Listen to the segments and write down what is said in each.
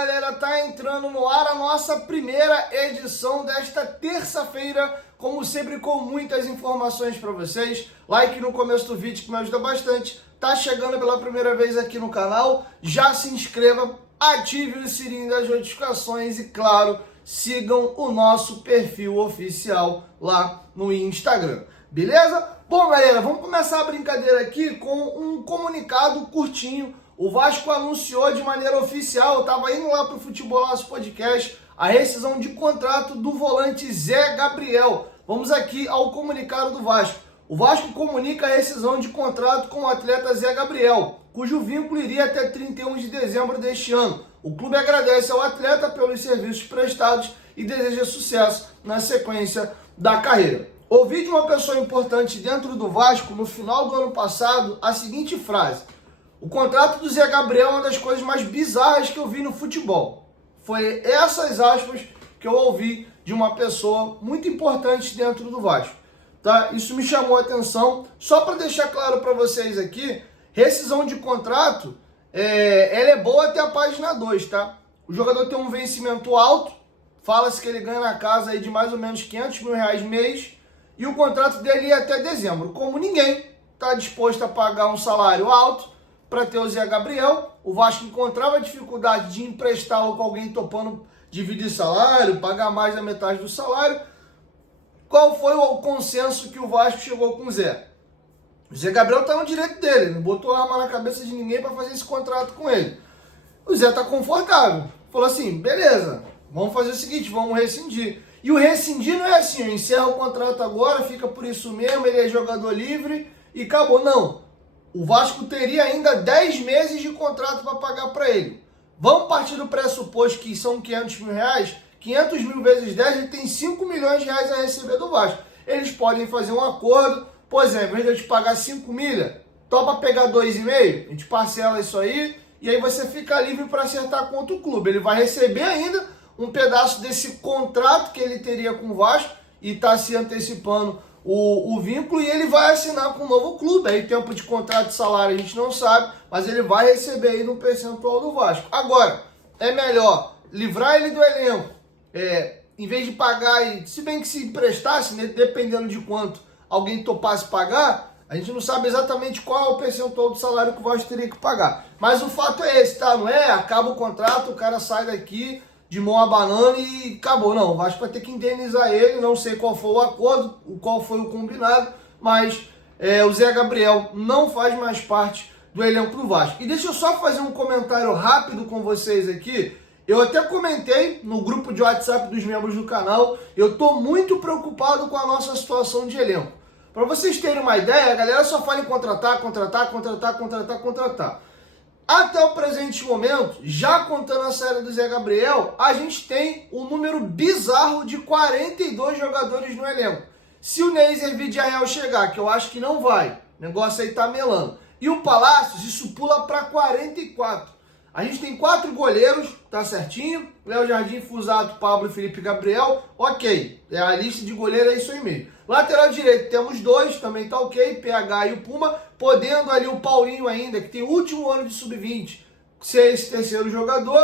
galera, tá entrando no ar a nossa primeira edição desta terça-feira, como sempre com muitas informações para vocês. Like no começo do vídeo que me ajuda bastante. Tá chegando pela primeira vez aqui no canal, já se inscreva, ative o sininho das notificações e, claro, sigam o nosso perfil oficial lá no Instagram, beleza? Bom, galera, vamos começar a brincadeira aqui com um comunicado curtinho. O Vasco anunciou de maneira oficial, eu estava indo lá para o Futebolaço Podcast, a rescisão de contrato do volante Zé Gabriel. Vamos aqui ao comunicado do Vasco. O Vasco comunica a rescisão de contrato com o atleta Zé Gabriel, cujo vínculo iria até 31 de dezembro deste ano. O clube agradece ao atleta pelos serviços prestados e deseja sucesso na sequência da carreira. Ouvi de uma pessoa importante dentro do Vasco, no final do ano passado, a seguinte frase: o contrato do Zé Gabriel é uma das coisas mais bizarras que eu vi no futebol. Foi essas aspas que eu ouvi de uma pessoa muito importante dentro do Vasco. Tá? Isso me chamou a atenção. Só para deixar claro para vocês aqui, rescisão de contrato, ela é boa até a página 2, tá? O jogador tem um vencimento alto, fala-se que ele ganha na casa aí de mais ou menos R$500 mil mês, e o contrato dele ia até dezembro. Como ninguém está disposto a pagar um salário alto para ter o Zé Gabriel, o Vasco encontrava dificuldade de emprestá-lo com alguém topando dividir salário, pagar mais da metade do salário. Qual foi o consenso que o Vasco chegou com o Zé? O Zé Gabriel está no direito dele, não botou arma na cabeça de ninguém para fazer esse contrato com ele. O Zé está confortável. Falou assim, beleza, vamos fazer o seguinte, vamos rescindir. E o rescindir não é assim, encerra o contrato agora, fica por isso mesmo, ele é jogador livre e acabou. Não. O Vasco teria ainda 10 meses de contrato para pagar para ele. Vamos partir do pressuposto que são R$500 mil. 500 mil vezes 10, ele tem R$5 milhões a receber do Vasco. Eles podem fazer um acordo, por exemplo, ao invés de eu te pagar 5 milha, topa pegar 2,5, a gente parcela isso aí, e aí você fica livre para acertar com outro clube. Ele vai receber ainda um pedaço desse contrato que ele teria com o Vasco, e está se antecipando o vínculo, e ele vai assinar com um novo clube. Aí tempo de contrato de salário a gente não sabe, mas ele vai receber aí no percentual do Vasco. Agora, é melhor livrar ele do elenco, em vez de pagar, e se bem que se emprestasse, né, dependendo de quanto alguém topasse pagar, a gente não sabe exatamente qual é o percentual do salário que o Vasco teria que pagar. Mas o fato é esse, tá? Não é acaba o contrato, o cara sai daqui de mão a banana e acabou. Não, o Vasco vai ter que indenizar ele, não sei qual foi o acordo, qual foi o combinado, mas o Zé Gabriel não faz mais parte do elenco do Vasco. E deixa eu só fazer um comentário rápido com vocês aqui. Eu até comentei no grupo de WhatsApp dos membros do canal, eu estou muito preocupado com a nossa situação de elenco. Para vocês terem uma ideia, a galera só fala em contratar. Até o presente momento, já contando a série do Zé Gabriel, a gente tem um número bizarro de 42 jogadores no elenco. Se o Neiser Vidiarel chegar, que eu acho que não vai, o negócio aí tá melando, e o Palácios, isso pula para 44. A gente tem 4 goleiros, tá certinho. Léo Jardim, Fusato, Pablo e Felipe Gabriel, ok. A lista de goleiro é isso aí mesmo. Lateral direito temos 2, também tá ok, PH e o Puma, podendo ali o Paulinho ainda, que tem o último ano de sub-20, ser esse terceiro jogador.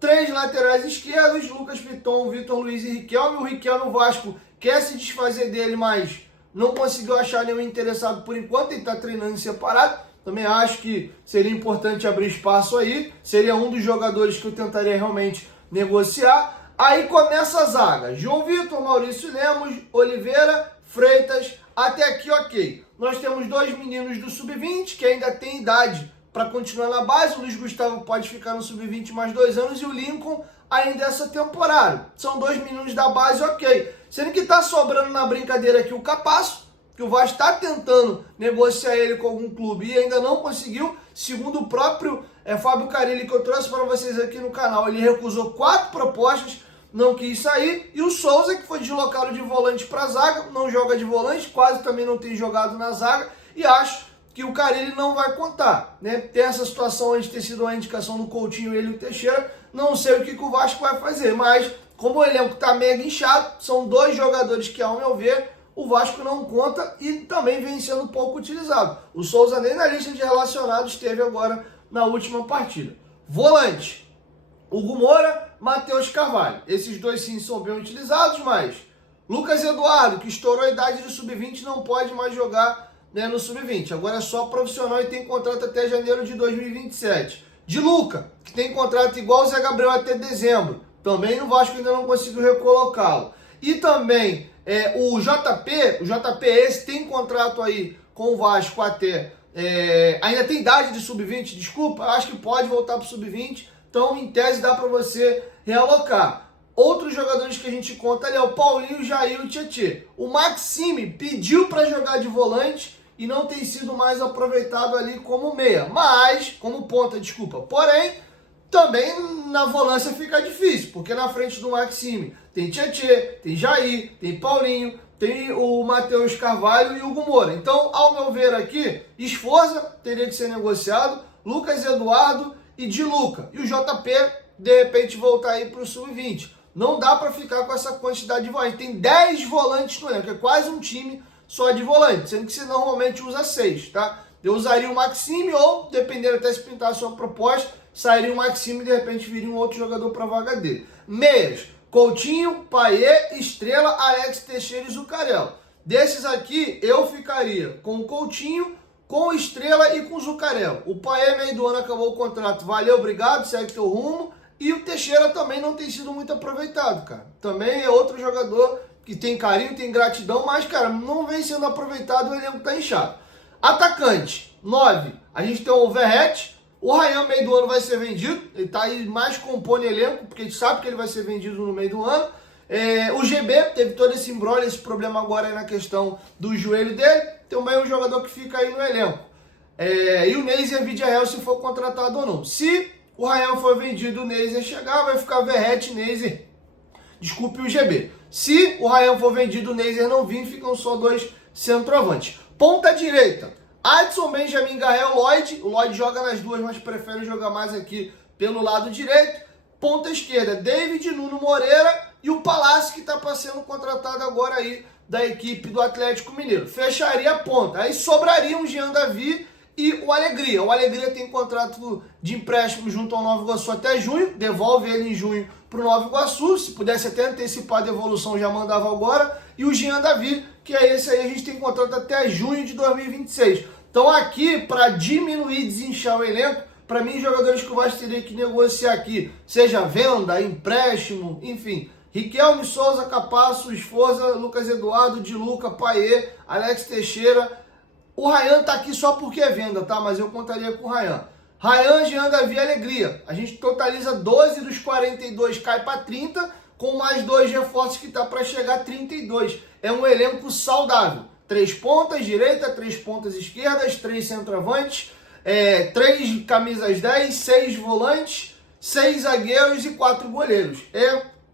3 laterais esquerdos, Lucas Piton, Vitor Luiz e Riquelme. O Riquelme, o Vasco quer se desfazer dele, mas não conseguiu achar nenhum interessado por enquanto, ele tá treinando separado. Também acho que seria importante abrir espaço aí. Seria um dos jogadores que eu tentaria realmente negociar. Aí começa a zaga. João Vitor, Maurício Lemos, Oliveira, Freitas. Até aqui ok. Nós temos 2 meninos do Sub-20 que ainda tem idade para continuar na base. O Luiz Gustavo pode ficar no Sub-20 mais 2 anos. E o Lincoln ainda essa temporada. São 2 meninos da base ok. Sendo que está sobrando na brincadeira aqui o Capasso, que o Vasco está tentando negociar ele com algum clube e ainda não conseguiu. Segundo o próprio Fábio Carilli, que eu trouxe para vocês aqui no canal, ele recusou 4 propostas, não quis sair. E o Souza, que foi deslocado de volante para zaga, não joga de volante, quase também não tem jogado na zaga, e acho que o Carilli não vai contar, né? Tem essa situação de ter sido uma indicação do Coutinho, ele e o Teixeira, não sei o que o Vasco vai fazer, mas como o elenco está mega inchado, são 2 jogadores que, ao meu ver, o Vasco não conta e também vem sendo pouco utilizado. O Souza nem na lista de relacionados esteve agora na última partida. Volante. Hugo Moura, Matheus Carvalho. Esses dois sim são bem utilizados, mas Lucas Eduardo, que estourou a idade do sub-20, não pode mais jogar, né, no sub-20. Agora é só profissional e tem contrato até janeiro de 2027. De Luca, que tem contrato igual o Zé Gabriel até dezembro. Também no Vasco ainda não conseguiu recolocá-lo. E também o JP esse tem contrato aí com o Vasco até... ainda tem idade de sub-20, desculpa, acho que pode voltar para o sub-20. Então, em tese, dá para você realocar. Outros jogadores que a gente conta ali é o Paulinho, o Jair e o Tietê. O Maxime pediu para jogar de volante e não tem sido mais aproveitado ali como meia, mas como ponta, desculpa. Porém, também na volância fica difícil, porque na frente do Maxime tem Tietê, tem Jair, tem Paulinho, tem o Matheus Carvalho e o Hugo Moura. Então, ao meu ver aqui, Esforza teria que ser negociado, Lucas Eduardo e Di Luca. E o JP, de repente, voltar aí para o sub-20. Não dá para ficar com essa quantidade de volantes. Tem 10 volantes no elenco, é quase um time só de volante, sendo que você normalmente usa 6, tá? Eu usaria o Maxime ou, dependendo até se pintar a sua proposta, sairia o Maxime e de repente viria um outro jogador para a vaga dele. Meias, Coutinho, Payet, Estrela, Alex Teixeira e Zucarello. Desses aqui, eu ficaria com o Coutinho, com o Estrela e com o Zucarello. O Payet, meio do ano, acabou o contrato. Valeu, obrigado, segue teu rumo. E o Teixeira também não tem sido muito aproveitado, cara. Também é outro jogador que tem carinho, tem gratidão, mas, cara, não vem sendo aproveitado, o elenco tá inchado. Atacante, 9. A gente tem o Verratti. O Ryan, meio do ano, vai ser vendido. Ele tá aí mais compondo elenco, porque a gente sabe que ele vai ser vendido no meio do ano. O GB teve todo esse imbróglio, esse problema agora aí na questão do joelho dele. Também é um jogador que fica aí no elenco. E o Neiser Vidiarreal, se for contratado ou não. Se o Ryan for vendido, o Neiser chegar, vai ficar Verratti, Neiser, desculpe o GB. Se o Ryan for vendido, o Neiser não vir, ficam só 2 centroavantes. Ponta direita, Adson, Benjamin, Gael, Lloyd. O Lloyd joga nas duas, mas prefere jogar mais aqui pelo lado direito. Ponta esquerda, David, Nuno Moreira e o Palácio, que está sendo contratado agora aí da equipe do Atlético Mineiro. Fecharia a ponta. Aí sobraria um Jean Davi e o Alegria. O Alegria tem contrato de empréstimo junto ao Nova Iguaçu até junho, devolve ele em junho para o Nova Iguaçu. Se pudesse até antecipar a devolução, já mandava agora. E o Jean Davi, que é esse aí, a gente tem contrato até junho de 2026. Então aqui, para diminuir e desinchar o elenco, para mim, jogadores que o Vasco teria que negociar aqui, seja venda, empréstimo, enfim. Riquelme, Souza, Capasso, Esforza, Lucas Eduardo, Di Luca, Payet, Alex Teixeira. O Ryan tá aqui só porque é venda, tá? Mas eu contaria com o Ryan. Ryan, Jean Davi, Alegria. A gente totaliza 12 dos 42, cai para 30, com mais 2 reforços que tá para chegar a 32. É um elenco saudável. 3 pontas direita, 3 pontas esquerdas, 3 centroavantes, 3 camisas 10, 6 volantes, 6 zagueiros e 4 goleiros.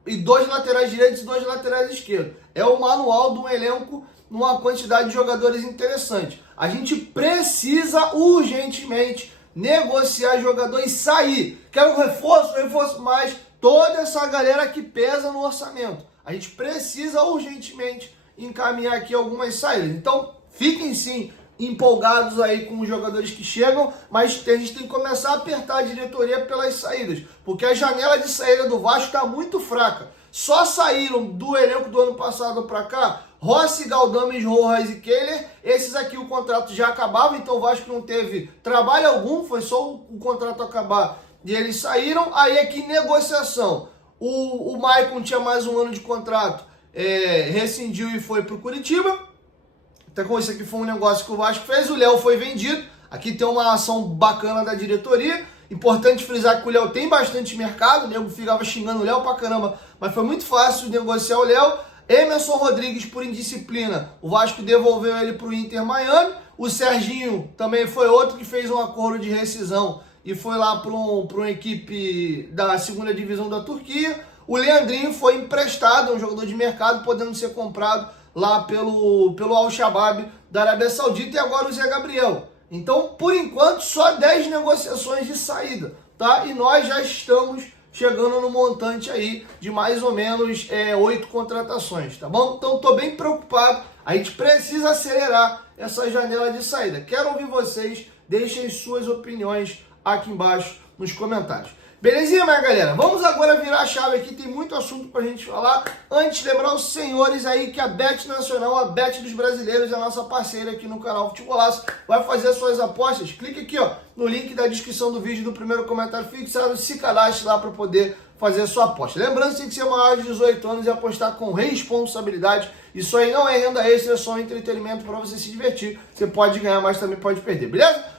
E 2 laterais direitos e 2 laterais esquerdos. É o manual de um elenco numa quantidade de jogadores interessante. A gente precisa urgentemente negociar jogadores e sair. Quero reforço mais toda essa galera que pesa no orçamento. A gente precisa urgentemente encaminhar aqui algumas saídas. Então, fiquem sim empolgados aí com os jogadores que chegam, mas a gente tem que começar a apertar a diretoria pelas saídas, porque a janela de saída do Vasco está muito fraca. Só saíram do elenco do ano passado para cá Rossi, Galdames, Rojas e Kehler. Esses aqui o contrato já acabava, então o Vasco não teve trabalho algum, foi só o contrato acabar e eles saíram. Aí aqui negociação, o Maicon tinha mais um ano de contrato, rescindiu e foi para o Curitiba. Então esse aqui foi um negócio que o Vasco fez. O Léo foi vendido. Aqui tem uma ação bacana da diretoria. Importante frisar que o Léo tem bastante mercado. O nego ficava xingando o Léo pra caramba, mas foi muito fácil negociar o Léo. Emerson Rodrigues, por indisciplina, o Vasco devolveu ele pro Inter Miami. O Serginho também foi outro que fez um acordo de rescisão e foi lá para uma equipe da segunda divisão da Turquia. O Leandrinho foi emprestado, é um jogador de mercado, podendo ser comprado lá pelo Al-Shabaab da Arábia Saudita, e agora o Zé Gabriel. Então, por enquanto, só 10 negociações de saída, tá? E nós já estamos chegando no montante aí de mais ou menos 8 contratações, tá bom? Então, tô bem preocupado. A gente precisa acelerar essa janela de saída. Quero ouvir vocês, deixem suas opiniões aqui embaixo nos comentários. Belezinha, minha galera? Vamos agora virar a chave aqui, tem muito assunto pra gente falar. Antes, lembrar os senhores aí que a Bet Nacional, a Bet dos brasileiros, é a nossa parceira aqui no canal Futebolaço. Vai fazer as suas apostas? Clique aqui, ó, no link da descrição do vídeo, do primeiro comentário fixado, se cadastre lá para poder fazer a sua aposta. Lembrando que tem que ser maior de 18 anos e apostar com responsabilidade. Isso aí não é renda extra, é só entretenimento para você se divertir. Você pode ganhar, mas também pode perder, beleza?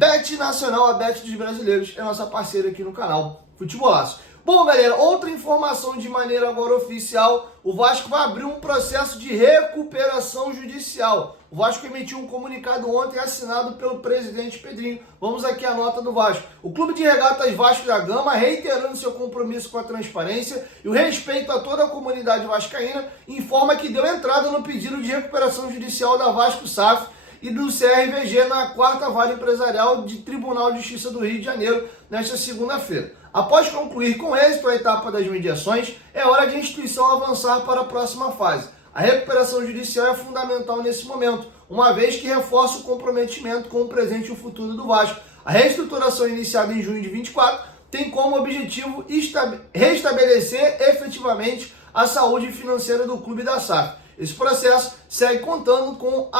Bet Nacional, a Bet dos brasileiros, é nossa parceira aqui no canal Futebolaço. Bom, galera, outra informação de maneira agora oficial, o Vasco vai abrir um processo de recuperação judicial. O Vasco emitiu um comunicado ontem assinado pelo presidente Pedrinho. Vamos aqui à nota do Vasco. O Clube de Regatas Vasco da Gama, reiterando seu compromisso com a transparência e o respeito a toda a comunidade vascaína, informa que deu entrada no pedido de recuperação judicial da Vasco SAF e do CRVG na 4ª Vara Empresarial de Tribunal de Justiça do Rio de Janeiro, nesta segunda-feira. Após concluir com êxito a etapa das mediações, é hora de a instituição avançar para a próxima fase. A recuperação judicial é fundamental nesse momento, uma vez que reforça o comprometimento com o presente e o futuro do Vasco. A reestruturação iniciada em junho de 2024 tem como objetivo restabelecer efetivamente a saúde financeira do clube da SAF. Esse processo segue contando com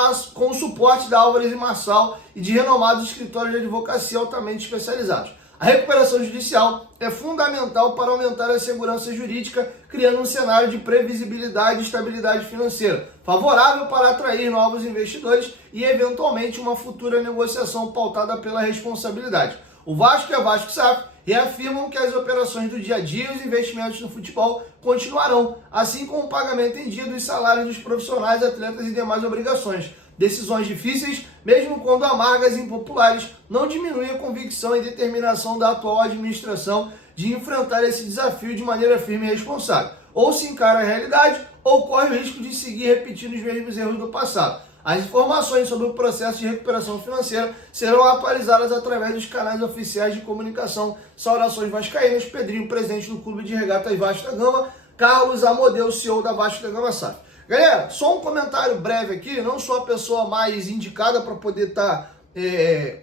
o suporte da Álvares e Marçal e de renomados escritórios de advocacia altamente especializados. A recuperação judicial é fundamental para aumentar a segurança jurídica, criando um cenário de previsibilidade e estabilidade financeira, favorável para atrair novos investidores e, eventualmente, uma futura negociação pautada pela responsabilidade. O Vasco e a Vasco SAF reafirmam que as operações do dia a dia e os investimentos no futebol continuarão, assim como o pagamento em dia dos salários dos profissionais, atletas e demais obrigações. Decisões difíceis, mesmo quando amargas e impopulares, não diminuem a convicção e determinação da atual administração de enfrentar esse desafio de maneira firme e responsável. Ou se encara a realidade, ou corre o risco de seguir repetindo os mesmos erros do passado. As informações sobre o processo de recuperação financeira serão atualizadas através dos canais oficiais de comunicação. Saudações vascaínas, Pedrinho, presidente do Clube de Regatas Vasco da Gama, Carlos Amodeu, CEO da Vasco da Gama SAF. Galera, só um comentário breve aqui, não sou a pessoa mais indicada para poder estar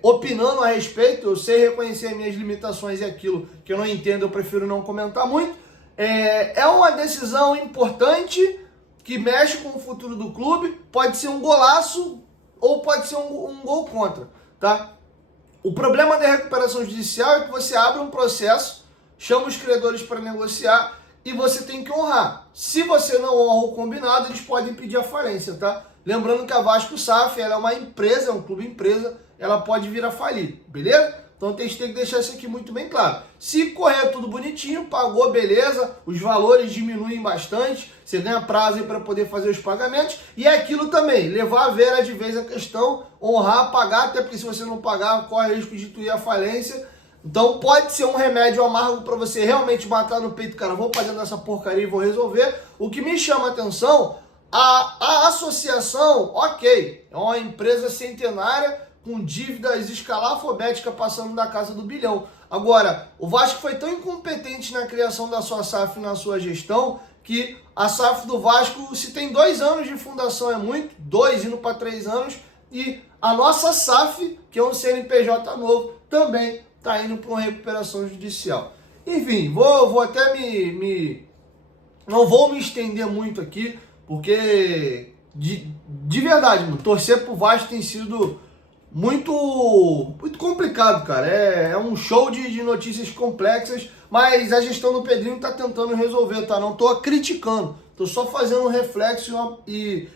opinando a respeito, eu sei reconhecer minhas limitações e aquilo que eu não entendo, eu prefiro não comentar muito. É uma decisão importante que mexe com o futuro do clube, pode ser um golaço ou pode ser um gol contra, tá? O problema da recuperação judicial é que você abre um processo, chama os credores para negociar e você tem que honrar. Se você não honra o combinado, eles podem pedir a falência, tá? Lembrando que a Vasco SAF, ela é uma empresa, é um clube empresa, ela pode vir a falir, beleza? Então tem que deixar isso aqui muito bem claro. Se correr tudo bonitinho, pagou, beleza, os valores diminuem bastante, você ganha prazo para poder fazer os pagamentos. E é aquilo também, levar a vera de vez a questão, honrar, pagar, até porque se você não pagar, corre o risco de instituir a falência. Então pode ser um remédio amargo para você realmente matar no peito, cara, vou fazendo essa porcaria e vou resolver. O que me chama a atenção, a associação, ok, é uma empresa centenária, com dívidas escalafobéticas passando da casa do bilhão. Agora, o Vasco foi tão incompetente na criação da sua SAF e na sua gestão, que a SAF do Vasco, se tem 2 anos de fundação é muito, 2 indo para 3 anos, e a nossa SAF, que é um CNPJ novo, também está indo para uma recuperação judicial. Enfim, vou até não vou me estender muito aqui, porque de verdade, mano, torcer pro Vasco tem sido muito complicado, cara. É um show de notícias complexas, mas a gestão do Pedrinho tá tentando resolver, tá? Não tô criticando, tô só fazendo um reflexo e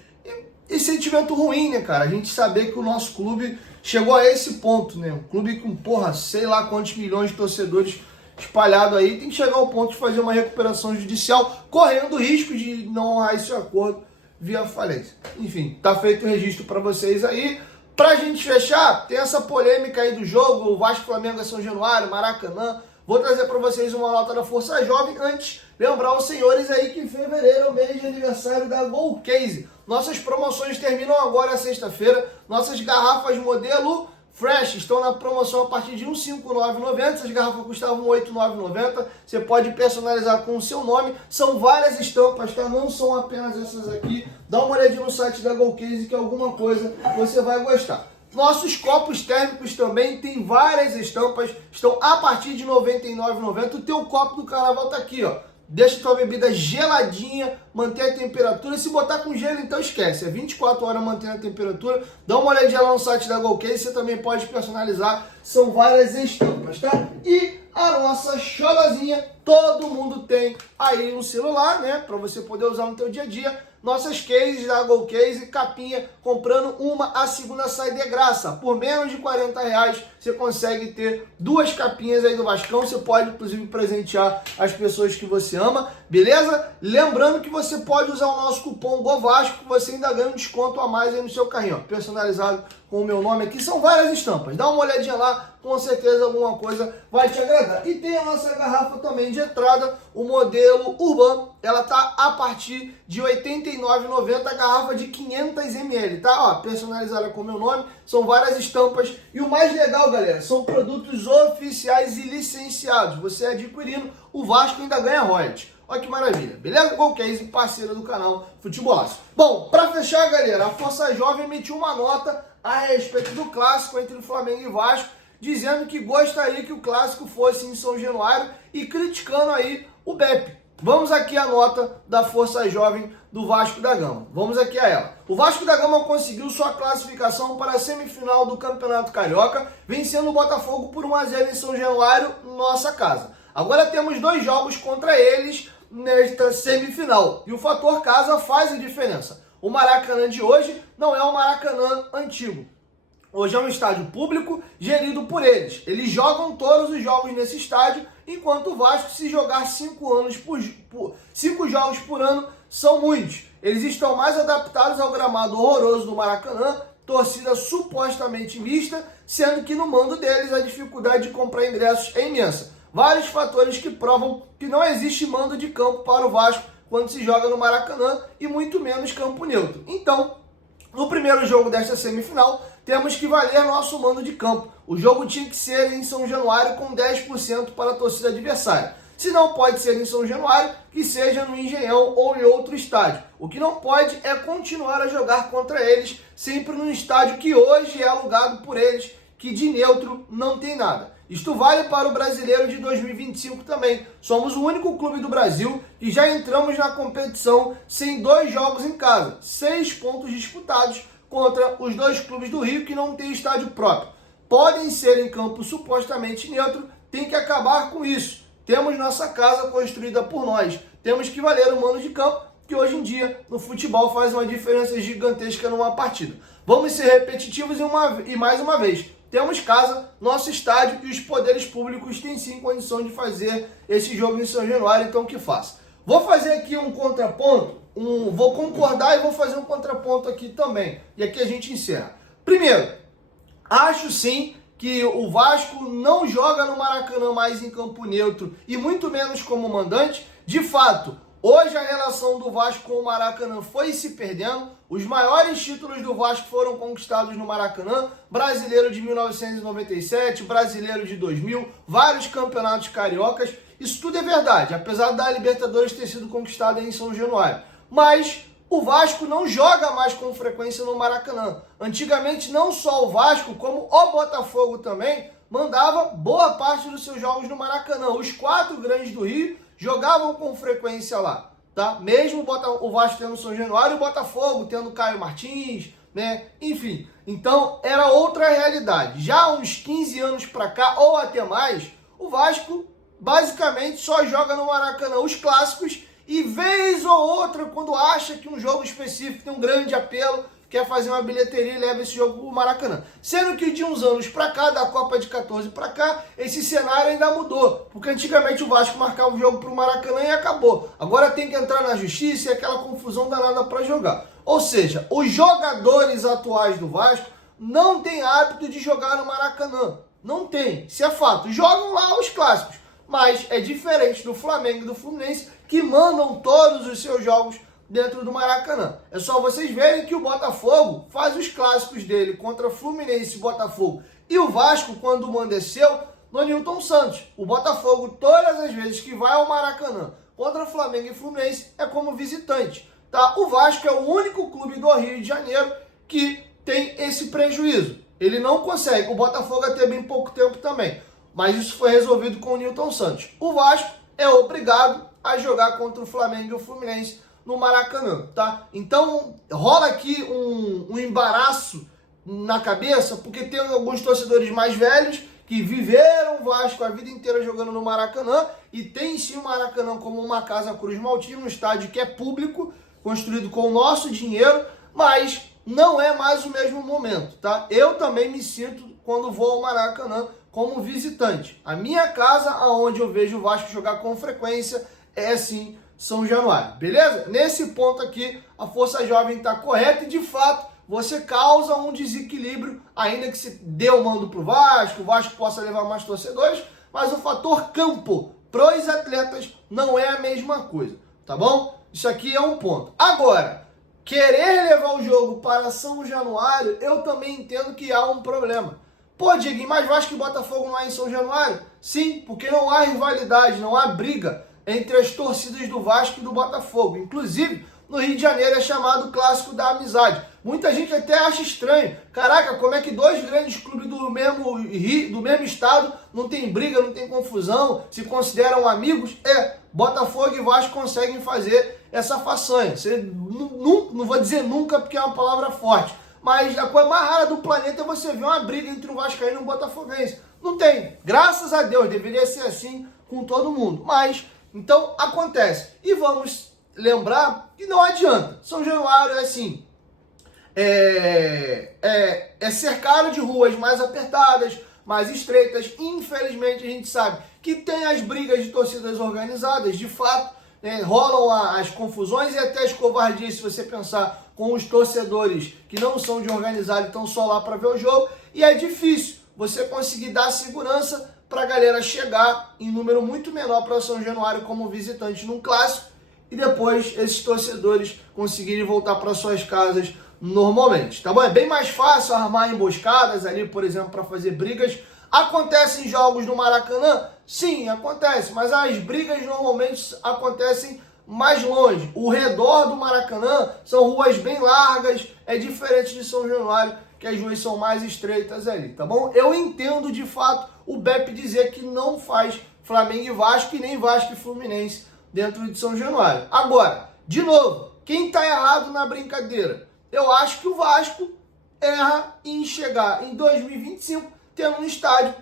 sentimento ruim, né, cara? A gente saber que o nosso clube chegou a esse ponto, né? Um clube com, porra, sei lá quantos milhões de torcedores espalhados aí, tem que chegar ao ponto de fazer uma recuperação judicial, correndo o risco de não honrar esse acordo via falência. Enfim, tá feito o registro para vocês aí. Pra gente fechar, tem essa polêmica aí do jogo, o Vasco Flamengo é São Januário, Maracanã. Vou trazer para vocês uma nota da Força Jovem. Antes, lembrar os senhores aí que fevereiro é o mês de aniversário da Gol Case. Nossas promoções terminam agora sexta-feira. Nossas garrafas modelo Fresh estão na promoção a partir de R$ 159,90. Essas garrafas custavam R$ 8,990. Você pode personalizar com o seu nome. São várias estampas, tá? Não são apenas essas aqui. Dá uma olhadinha no site da Gol Case que alguma coisa você vai gostar. Nossos copos térmicos também tem várias estampas, estão a partir de R$ 99,90. O teu copo do Carnaval tá aqui, ó. Deixa tua bebida geladinha, manter a temperatura. Se botar com gelo, então esquece. É 24 horas mantendo a temperatura. Dá uma olhadinha lá no site da GoCase, você também pode personalizar. São várias estampas, tá? E a nossa chorozinha, todo mundo tem aí um celular, né? Para você poder usar no teu dia a dia. Nossas cases da GoCase, capinha, comprando uma, a segunda sai de graça. Por menos de R$40 você consegue ter duas capinhas aí do Vascão. Você pode, inclusive, presentear as pessoas que você ama, beleza? Lembrando que você pode usar o nosso cupom GOVASCO, que você ainda ganha um desconto a mais aí no seu carrinho, ó, personalizado com o meu nome aqui. São várias estampas. Dá uma olhadinha lá, com certeza alguma coisa vai te agradar. E tem a nossa garrafa também de entrada, o modelo Urban. Ela tá a partir de R$ 89,90, a garrafa de 500 ml, tá? Ó, personalizada com o meu nome, são várias estampas. E o mais legal, galera, são produtos oficiais e licenciados. Você adquirindo, o Vasco ainda ganha royalties. Olha que maravilha, beleza? GoCase, parceira do canal Futebolaço. Bom, para fechar, galera, a Força Jovem emitiu uma nota a respeito do clássico entre o Flamengo e Vasco, dizendo que gostaria que o clássico fosse em São Januário e criticando aí o BEP. Vamos aqui a nota da Força Jovem do Vasco da Gama. Vamos aqui a ela. O Vasco da Gama conseguiu sua classificação para a semifinal do Campeonato Carioca, vencendo o Botafogo por 1-0 em São Januário, nossa casa. Agora temos 2 jogos contra eles nesta semifinal. E o fator casa faz a diferença. O Maracanã de hoje não é o Maracanã antigo. Hoje é um estádio público gerido por eles. Eles jogam todos os jogos nesse estádio, enquanto o Vasco, se jogar 5 jogos por ano, são muitos. Eles estão mais adaptados ao gramado horroroso do Maracanã, torcida supostamente mista, sendo que no mando deles a dificuldade de comprar ingressos é imensa. Vários fatores que provam que não existe mando de campo para o Vasco quando se joga no Maracanã e muito menos campo neutro. Então, no primeiro jogo desta semifinal, temos que valer nosso mando de campo. O jogo tinha que ser em São Januário com 10% para a torcida adversária. Se não pode ser em São Januário, que seja no Engenhão ou em outro estádio. O que não pode é continuar a jogar contra eles, sempre num estádio que hoje é alugado por eles, que de neutro não tem nada. Isto vale para o Brasileiro de 2025 também. Somos o único clube do Brasil que já entramos na competição sem 2 jogos em casa. 6 pontos disputados contra os 2 clubes do Rio que não têm estádio próprio. Podem ser em campo supostamente neutro, tem que acabar com isso. Temos nossa casa construída por nós. Temos que valer o mando de campo, que hoje em dia no futebol faz uma diferença gigantesca numa partida. Vamos ser repetitivos e mais uma vez. Temos casa, nosso estádio e os poderes públicos têm sim condição de fazer esse jogo em São Januário, então que faça. Vou fazer aqui um contraponto, vou concordar e vou fazer um contraponto aqui também. E aqui a gente encerra. Primeiro, acho sim que o Vasco não joga no Maracanã mais em campo neutro e muito menos como mandante. De fato, hoje a relação do Vasco com o Maracanã foi se perdendo. Os maiores títulos do Vasco foram conquistados no Maracanã. Brasileiro de 1997, Brasileiro de 2000, vários campeonatos cariocas. Isso tudo é verdade, apesar da Libertadores ter sido conquistada em São Januário. Mas o Vasco não joga mais com frequência no Maracanã. Antigamente, não só o Vasco, como o Botafogo também, mandava boa parte dos seus jogos no Maracanã. Os 4 grandes do Rio jogavam com frequência lá, tá? Mesmo o Vasco tendo São Januário, o Botafogo tendo Caio Martins, né? Enfim, então era outra realidade. Já há uns 15 anos para cá, ou até mais, o Vasco basicamente só joga no Maracanã os clássicos e vez ou outra, quando acha que um jogo específico tem um grande apelo, quer fazer uma bilheteria e leva esse jogo pro Maracanã. Sendo que de uns anos pra cá, da Copa de 14 pra cá, esse cenário ainda mudou. Porque antigamente o Vasco marcava o jogo pro Maracanã e acabou. Agora tem que entrar na justiça e aquela confusão danada pra jogar. Ou seja, os jogadores atuais do Vasco não têm hábito de jogar no Maracanã. Não tem, isso é fato. Jogam lá os clássicos. Mas é diferente do Flamengo e do Fluminense, que mandam todos os seus jogos dentro do Maracanã. É só vocês verem que o Botafogo faz os clássicos dele contra Fluminense e Botafogo e o Vasco, quando o mando é seu, no Newton Santos. O Botafogo, todas as vezes que vai ao Maracanã contra Flamengo e Fluminense, é como visitante. Tá? O Vasco é o único clube do Rio de Janeiro que tem esse prejuízo. Ele não consegue. O Botafogo até bem pouco tempo também. Mas isso foi resolvido com o Nilton Santos. O Vasco é obrigado a jogar contra o Flamengo e o Fluminense no Maracanã, tá? Então rola aqui um embaraço na cabeça, porque tem alguns torcedores mais velhos que viveram o Vasco a vida inteira jogando no Maracanã e tem sim o Maracanã como uma casa Cruz Maltina, um estádio que é público, construído com o nosso dinheiro, mas não é mais o mesmo momento, tá? Eu também me sinto, quando vou ao Maracanã, como visitante. A minha casa, aonde eu vejo o Vasco jogar com frequência, é sim São Januário, beleza? Nesse ponto aqui, a Força Jovem está correta e, de fato, você causa um desequilíbrio, ainda que se dê o mando para o Vasco possa levar mais torcedores, mas o fator campo para os atletas não é a mesma coisa, tá bom? Isso aqui é um ponto. Agora, querer levar o jogo para São Januário, eu também entendo que há um problema. Pô, Dieguinho, mas Vasco e Botafogo não há em São Januário? Sim, porque não há rivalidade, não há briga entre as torcidas do Vasco e do Botafogo. Inclusive, no Rio de Janeiro é chamado Clássico da Amizade. Muita gente até acha estranho. Caraca, como é que dois grandes clubes do mesmo estado não tem briga, não tem confusão, se consideram amigos? Botafogo e Vasco conseguem fazer essa façanha. Você, não vou dizer nunca porque é uma palavra forte, mas a coisa mais rara do planeta é você ver uma briga entre um vascaíno e um botafoguense. Não tem. Graças a Deus, deveria ser assim com todo mundo. Mas, então, acontece. E vamos lembrar que não adianta. São Januário é assim, é cercado de ruas mais apertadas, mais estreitas. Infelizmente, a gente sabe que tem as brigas de torcidas organizadas, de fato, né, rolam as confusões e até as covardias, se você pensar, com os torcedores que não são de organizado e estão só lá para ver o jogo. E é difícil você conseguir dar segurança para a galera chegar em número muito menor para São Januário como visitante num clássico e depois esses torcedores conseguirem voltar para suas casas normalmente, tá bom? É bem mais fácil armar emboscadas ali, por exemplo, para fazer brigas. Acontecem jogos no Maracanã? Sim, acontece, mas as brigas normalmente acontecem mais longe. O redor do Maracanã são ruas bem largas, é diferente de São Januário, que as ruas são mais estreitas ali, tá bom? Eu entendo de fato o BEP dizer que não faz Flamengo e Vasco e nem Vasco e Fluminense dentro de São Januário. Agora, de novo, quem tá errado na brincadeira? Eu acho que o Vasco erra em chegar em 2025 tendo um estádio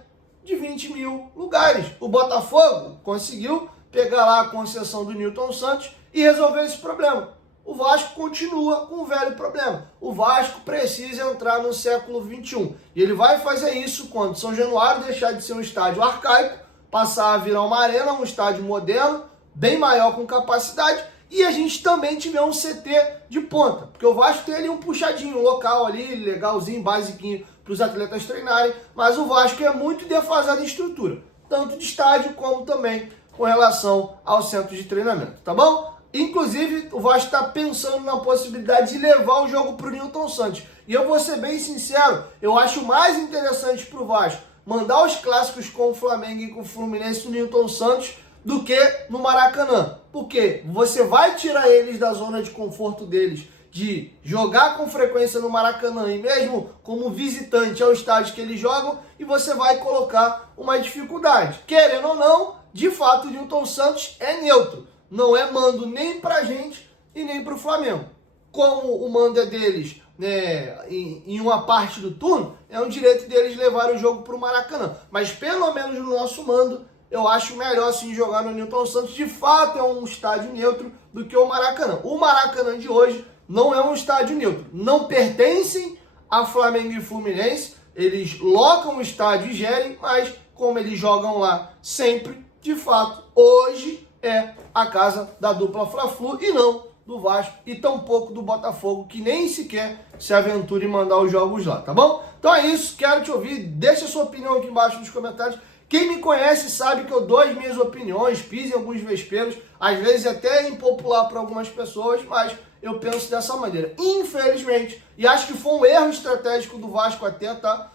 de 20 mil lugares. O Botafogo conseguiu pegar lá a concessão do Nilton Santos e resolver esse problema. O Vasco continua com o velho problema. O Vasco precisa entrar no século XXI. E ele vai fazer isso quando São Januário deixar de ser um estádio arcaico, passar a virar uma arena, um estádio moderno, bem maior com capacidade, e a gente também tiver um CT de ponta. Porque o Vasco tem ali um puxadinho, um local ali, legalzinho, basiquinho, para os atletas treinarem, mas o Vasco é muito defasado em estrutura, tanto de estádio como também com relação ao centro de treinamento, tá bom? Inclusive, o Vasco está pensando na possibilidade de levar o jogo para o Nilton Santos. E eu vou ser bem sincero, eu acho mais interessante para o Vasco mandar os clássicos com o Flamengo e com o Fluminense no Nilton Santos do que no Maracanã. Porque você vai tirar eles da zona de conforto deles, de jogar com frequência no Maracanã e mesmo como visitante ao estádio que eles jogam, e você vai colocar uma dificuldade. Querendo ou não, de fato o Nilton Santos é neutro. Não é mando nem pra gente e nem pro Flamengo. Como o mando é deles, né, em uma parte do turno, é um direito deles levar o jogo pro Maracanã. Mas pelo menos no nosso mando, eu acho melhor sim jogar no Nilton Santos. De fato é um estádio neutro do que o Maracanã. O Maracanã de hoje não é um estádio neutro. Não pertencem a Flamengo e Fluminense. Eles locam o estádio e gerem, mas como eles jogam lá sempre, de fato, hoje é a casa da dupla Fla-Flu e não do Vasco e tampouco do Botafogo, que nem sequer se aventura em mandar os jogos lá, tá bom? Então é isso, quero te ouvir, deixa a sua opinião aqui embaixo nos comentários. Quem me conhece sabe que eu dou as minhas opiniões, piso em alguns vesperos, às vezes até impopular para algumas pessoas, mas eu penso dessa maneira. Infelizmente, e acho que foi um erro estratégico do Vasco até, tá?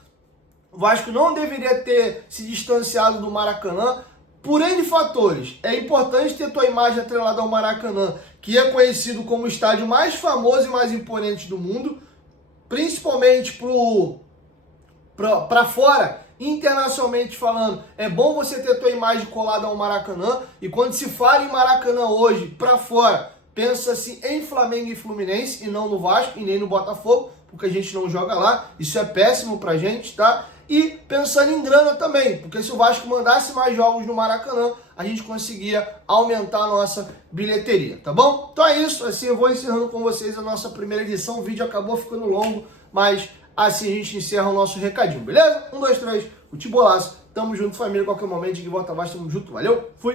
O Vasco não deveria ter se distanciado do Maracanã, por N fatores. É importante ter tua imagem atrelada ao Maracanã, que é conhecido como o estádio mais famoso e mais imponente do mundo, principalmente para fora, internacionalmente falando, é bom você ter a tua imagem colada ao Maracanã. E quando se fala em Maracanã hoje, para fora, pensa-se em Flamengo e Fluminense e não no Vasco e nem no Botafogo, porque a gente não joga lá. Isso é péssimo pra gente, tá? E pensando em grana também, porque se o Vasco mandasse mais jogos no Maracanã, a gente conseguia aumentar a nossa bilheteria, tá bom? Então é isso, assim eu vou encerrando com vocês a nossa primeira edição. O vídeo acabou ficando longo, mas assim a gente encerra o nosso recadinho, beleza? 1, 2, 3, futebolaço, tamo junto, família, qualquer momento, de volta abaixo, tamo junto, valeu, fui!